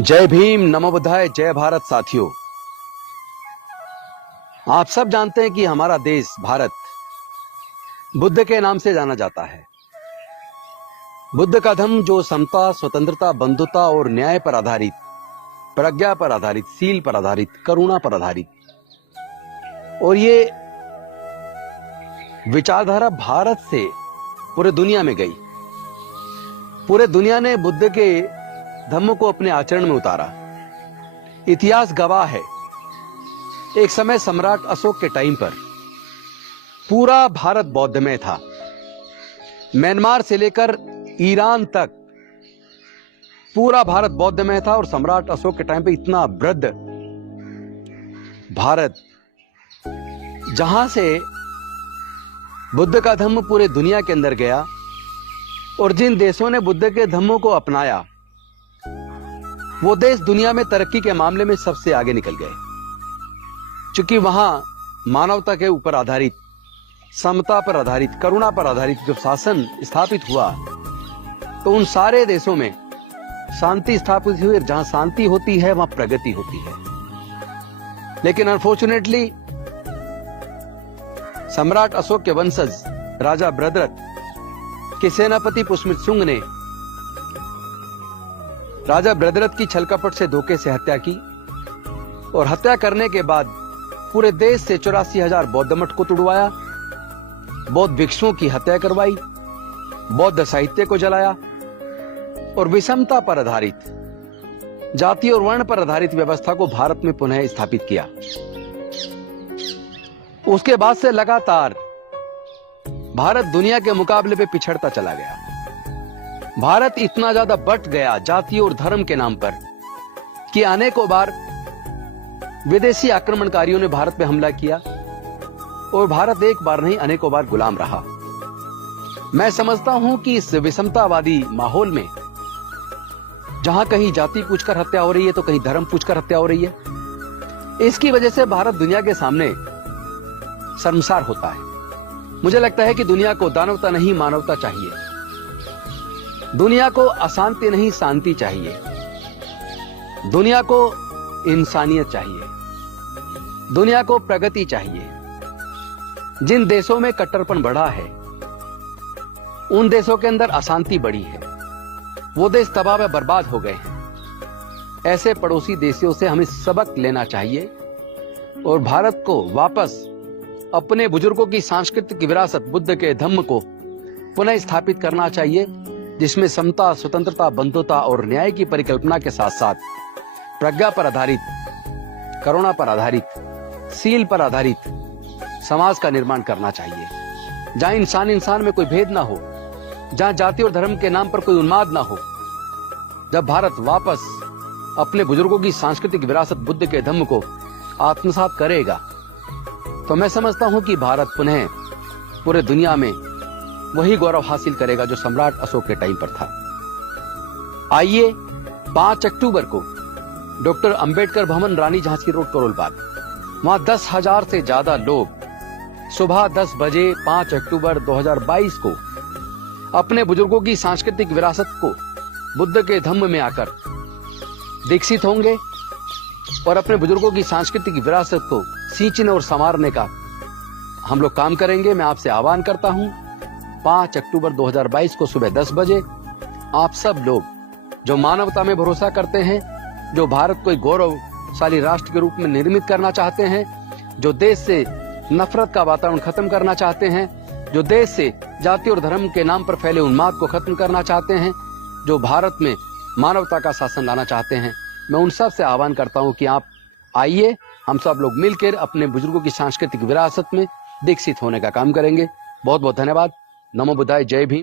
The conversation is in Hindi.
जय भीम, नमो बुद्धाय, जय भारत। साथियों, आप सब जानते हैं कि हमारा देश भारत बुद्ध के नाम से जाना जाता है। बुद्ध का धम्म जो समता, स्वतंत्रता, बंधुता और न्याय पर आधारित, प्रज्ञा पर आधारित, शील पर आधारित, करुणा पर आधारित, और ये विचारधारा भारत से पूरे दुनिया में गई। पूरे दुनिया ने बुद्ध के धम्म को अपने आचरण में उतारा। इतिहास गवाह है, एक समय सम्राट अशोक के टाइम पर पूरा भारत बौद्धमय था। म्यांमार से लेकर ईरान तक पूरा भारत बौद्धमय था, और सम्राट अशोक के टाइम पे इतना वृद्ध भारत, जहां से बुद्ध का धम्म पूरे दुनिया के अंदर गया, और जिन देशों ने बुद्ध के धम्मों को अपनाया वो देश दुनिया में तरक्की के मामले में सबसे आगे निकल गए, क्योंकि वहां मानवता के ऊपर आधारित, समता पर आधारित, करुणा पर आधारित जो शासन स्थापित हुआ, तो उन सारे देशों में शांति स्थापित हुई। जहां शांति होती है वहां प्रगति होती है। लेकिन अनफॉर्चुनेटली सम्राट अशोक के वंशज राजा बृहद्रथ के सेनापति पुष्यमित्र ने राजा बृहद्रथ की छलकपट से धोखे से हत्या की, और हत्या करने के बाद पूरे देश से 84,000 बौद्ध मठ को तुड़वाया, बौद्ध भिक्षुओं की हत्या करवाई, बौद्ध साहित्य को जलाया, और विषमता पर आधारित, जाति और वर्ण पर आधारित व्यवस्था को भारत में पुनः स्थापित किया। उसके बाद से लगातार भारत दुनिया के मुकाबले पे पिछड़ता चला गया। भारत इतना ज्यादा बट गया जाति और धर्म के नाम पर कि अनेकों बार विदेशी आक्रमणकारियों ने भारत पे हमला किया, और भारत एक बार नहीं अनेकों बार गुलाम रहा। मैं समझता हूं कि इस विषमतावादी माहौल में, जहां कहीं जाति पूछकर हत्या हो रही है तो कहीं धर्म पूछकर हत्या हो रही है, इसकी वजह से भारत दुनिया के सामने शर्मसार होता है। मुझे लगता है कि दुनिया को दानवता नहीं मानवता चाहिए। दुनिया को अशांति नहीं शांति चाहिए। दुनिया को इंसानियत चाहिए। दुनिया को प्रगति चाहिए। जिन देशों में कट्टरपन बढ़ा है, उन देशों के अंदर अशांति बढ़ी है, वो देश तबाह में बर्बाद हो गए हैं। ऐसे पड़ोसी देशों से हमें सबक लेना चाहिए, और भारत को वापस अपने बुजुर्गों की सांस्कृतिक विरासत बुद्ध के धम्म को पुनः स्थापित करना चाहिए, जिसमें समता, स्वतंत्रता, बंधुता और न्याय की परिकल्पना के साथ साथ प्रज्ञा पर आधारित, करुणा पर आधारित, शील पर आधारित समाज का निर्माण करना चाहिए, जहां इंसान इंसान में कोई भेद ना हो, जहां जाति और धर्म के नाम पर कोई उन्माद ना हो। जब भारत वापस अपने बुजुर्गों की सांस्कृतिक विरासत बुद्ध के धम्म को आत्मसात करेगा, तो मैं समझता हूं कि भारत पुनः पूरे दुनिया में वही गौरव हासिल करेगा जो सम्राट अशोक के टाइम पर था। आइए 5 अक्टूबर को डॉक्टर अंबेडकर भवन, रानी झांसी रोड, करोल बाग, वहां 10,000 से ज्यादा लोग सुबह 10 बजे 5 अक्टूबर 2022 को अपने बुजुर्गों की सांस्कृतिक विरासत को बुद्ध के धम्म में आकर दीक्षित होंगे, और अपने बुजुर्गों की सांस्कृतिक विरासत को सींचने और संवारने का हम लोग काम करेंगे। मैं आपसे आह्वान करता हूं, 5 अक्टूबर 2022 को सुबह 10 बजे आप सब लोग जो मानवता में भरोसा करते हैं, जो भारत को एक गौरवशाली राष्ट्र के रूप में निर्मित करना चाहते हैं, जो देश से नफरत का वातावरण खत्म करना चाहते हैं, जो देश से जाति और धर्म के नाम पर फैले उन्माद को खत्म करना चाहते हैं, जो भारत में मानवता का शासन लाना चाहते हैं, मैं उन सब से आह्वान करता हूं कि आप आइए, हम सब लोग मिलकर अपने बुजुर्गों की सांस्कृतिक विरासत में दीक्षित होने का काम करेंगे। बहुत बहुत धन्यवाद। नमो बुद्धाय, जय भीम।